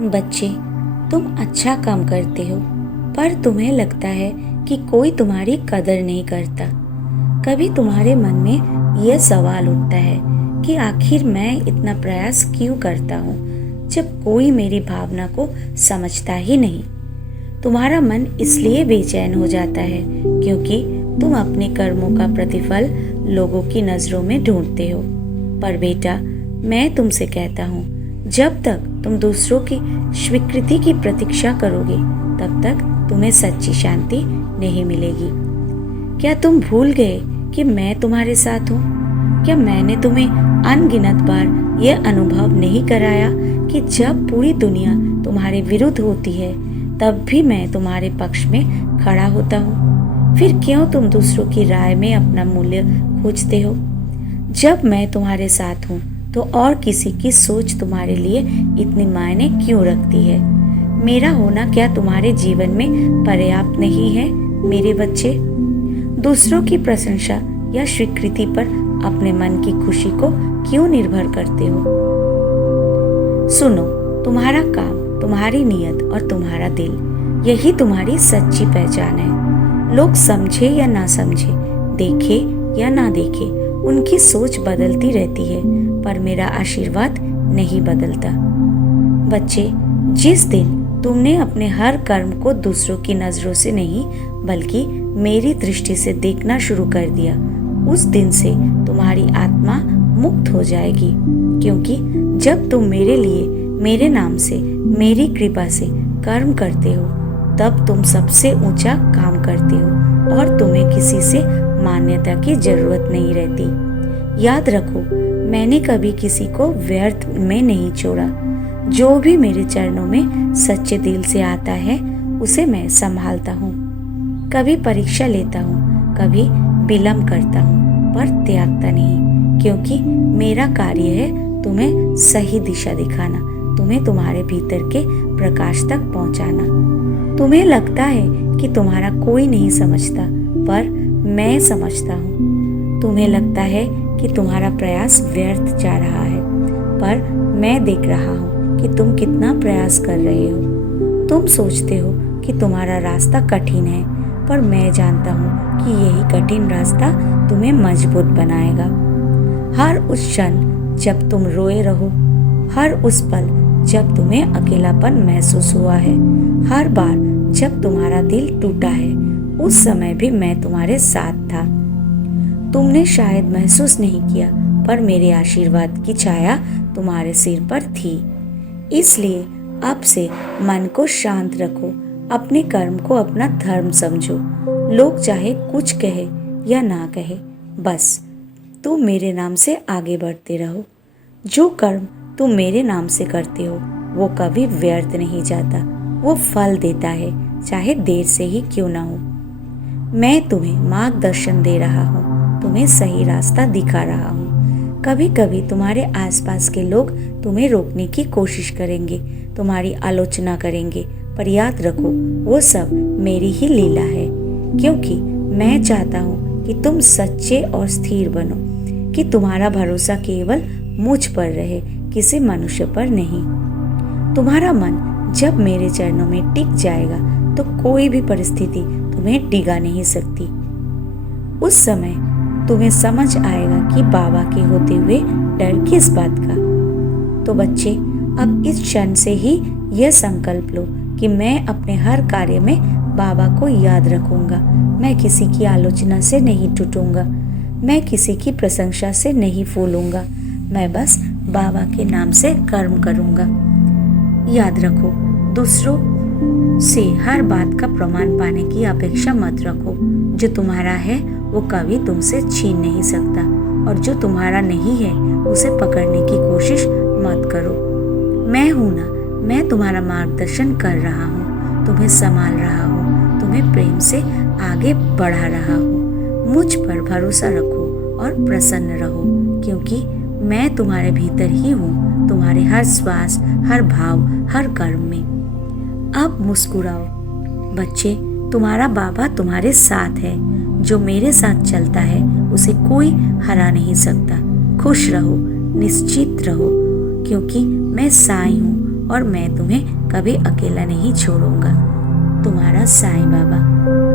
बच्चे, तुम अच्छा काम करते हो, पर तुम्हें लगता है कि कोई तुम्हारी कदर नहीं करता। कभी तुम्हारे मन में यह सवाल उठता है कि आखिर मैं इतना प्रयास क्यों करता हूँ जब कोई मेरी भावना को समझता ही नहीं। तुम्हारा मन इसलिए बेचैन हो जाता है क्योंकि तुम अपने कर्मों का प्रतिफल लोगों की नजरों में ढूंढते हो। पर बेटा, मैं तुमसे कहता हूँ, जब तक तुम दूसरों की स्वीकृति की प्रतीक्षा करोगे तब तक तुम्हें सच्ची शांति नहीं मिलेगी। क्या तुम भूल गए कि मैं तुम्हारे साथ हूँ? क्या मैंने तुम्हें अनगिनत बार यह अनुभव नहीं कराया कि जब पूरी दुनिया तुम्हारे विरुद्ध होती है तब भी मैं तुम्हारे पक्ष में खड़ा होता हूँ? फिर क्यों तुम दूसरों की राय में अपना मूल्य खोजते हो? जब मैं तुम्हारे साथ हूँ तो और किसी की सोच तुम्हारे लिए इतनी मायने क्यों रखती है? मेरा होना क्या तुम्हारे जीवन में पर्याप्त नहीं है मेरे बच्चे? दूसरों की प्रशंसा या स्वीकृति पर अपने मन की खुशी को क्यों निर्भर करते हो? सुनो, तुम्हारा काम, तुम्हारी नियत और तुम्हारा दिल, यही तुम्हारी सच्ची पहचान है। लोग समझे या ना समझे, देखे या ना देखे, उनकी सोच बदलती रहती है, पर मेरा आशीर्वाद नहीं बदलता। बच्चे, जिस दिन तुमने अपने हर कर्म को दूसरों की नजरों से नहीं बल्कि मेरी दृष्टि से देखना शुरू कर दिया, उस दिन से तुम्हारी आत्मा मुक्त हो जाएगी। क्योंकि जब तुम मेरे लिए, मेरे नाम से, मेरी कृपा से कर्म करते हो, तब तुम सबसे ऊंचा काम करते हो और तुम्हें किसी से मान्यता की जरूरत नहीं रहती। याद रखो, मैंने कभी किसी को व्यर्थ में नहीं छोड़ा। जो भी मेरे चरणों में सच्चे दिल से आता है उसे मैं संभालता हूँ। कभी परीक्षा लेता हूँ, कभी विलंब करता हूँ, पर त्यागता नहीं, क्योंकि मेरा कार्य है तुम्हें सही दिशा दिखाना, तुम्हें तुम्हारे भीतर के प्रकाश तक पहुँचाना। तुम्हें लगता है कि तुम्हारा कोई नहीं समझता, पर मैं समझता हूँ। तुम्हें लगता है कि तुम्हारा प्रयास व्यर्थ जा रहा है, पर मैं देख रहा हूँ कि तुम कितना प्रयास कर रहे हो। तुम सोचते हो कि तुम्हारा रास्ता कठिन है, पर मैं जानता हूँ कि यही कठिन रास्ता तुम्हें मजबूत बनाएगा। हर उस क्षण जब तुम रोए रहो, हर उस पल जब तुम्हें अकेलापन महसूस हुआ है, हर बार जब तुम्हारा दिल टूटा है, उस समय भी मैं तुम्हारे साथ था। तुमने शायद महसूस नहीं किया, पर मेरे आशीर्वाद की छाया तुम्हारे सिर पर थी। इसलिए अब से मन को शांत रखो, अपने कर्म को अपना धर्म समझो। लोग चाहे कुछ कहे या ना कहे, बस तुम मेरे नाम से आगे बढ़ते रहो। जो कर्म तुम मेरे नाम से करते हो वो कभी व्यर्थ नहीं जाता, वो फल देता है, चाहे देर से ही क्यों ना हो। मैं तुम्हें मार्गदर्शन दे रहा हूँ, तुम्हें सही रास्ता दिखा रहा हूँ। कभी कभी तुम्हारे आसपास के लोग तुम्हें रोकने की कोशिश करेंगे, तुम्हारी आलोचना करेंगे, पर याद रखो, वो सब मेरी ही लीला है। क्योंकि मैं चाहता हूँ कि तुम सच्चे और स्थिर बनो, कि तुम्हारा भरोसा केवल मुझ पर रहे, किसी मनुष्य पर नहीं। तुम्हारा मन जब मेरे चरणों में टिक जाएगा तो कोई भी परिस्थिति तुम्हें डिगा नहीं सकती। उस समय तुम्हें समझ आएगा कि बाबा के होते हुए डर किस बात का। तो बच्चे, अब इस क्षण से ही यह संकल्प लो कि मैं अपने हर कार्य में बाबा को याद रखूंगा। मैं किसी की आलोचना से नहीं टूटूंगा, मैं किसी की प्रशंसा से नहीं फूलूंगा, मैं बस बाबा के नाम से कर्म करूंगा। याद रखो, दूसरों से हर बात का प्रमाण पाने की अपेक्षा मत रखो। जो तुम्हारा है वो कभी तुमसे छीन नहीं सकता, और जो तुम्हारा नहीं है उसे पकड़ने की कोशिश मत करो। मैं हूं ना, मैं तुम्हारा मार्गदर्शन कर रहा हूँ, तुम्हें संभाल रहा हूँ, तुम्हें प्रेम से आगे बढ़ा रहा हूँ। मुझ पर भरोसा रखो और प्रसन्न रहो, क्योंकि मैं तुम्हारे भीतर ही हूँ, तुम्हारे हर श्वास, हर भाव, हर कर्म में। अब मुस्कुराओ बच्चे, तुम्हारा बाबा तुम्हारे साथ है। जो मेरे साथ चलता है उसे कोई हरा नहीं सकता। खुश रहो, निश्चित रहो, क्योंकि मैं साईं हूँ और मैं तुम्हें कभी अकेला नहीं छोड़ूंगा। तुम्हारा साईं बाबा।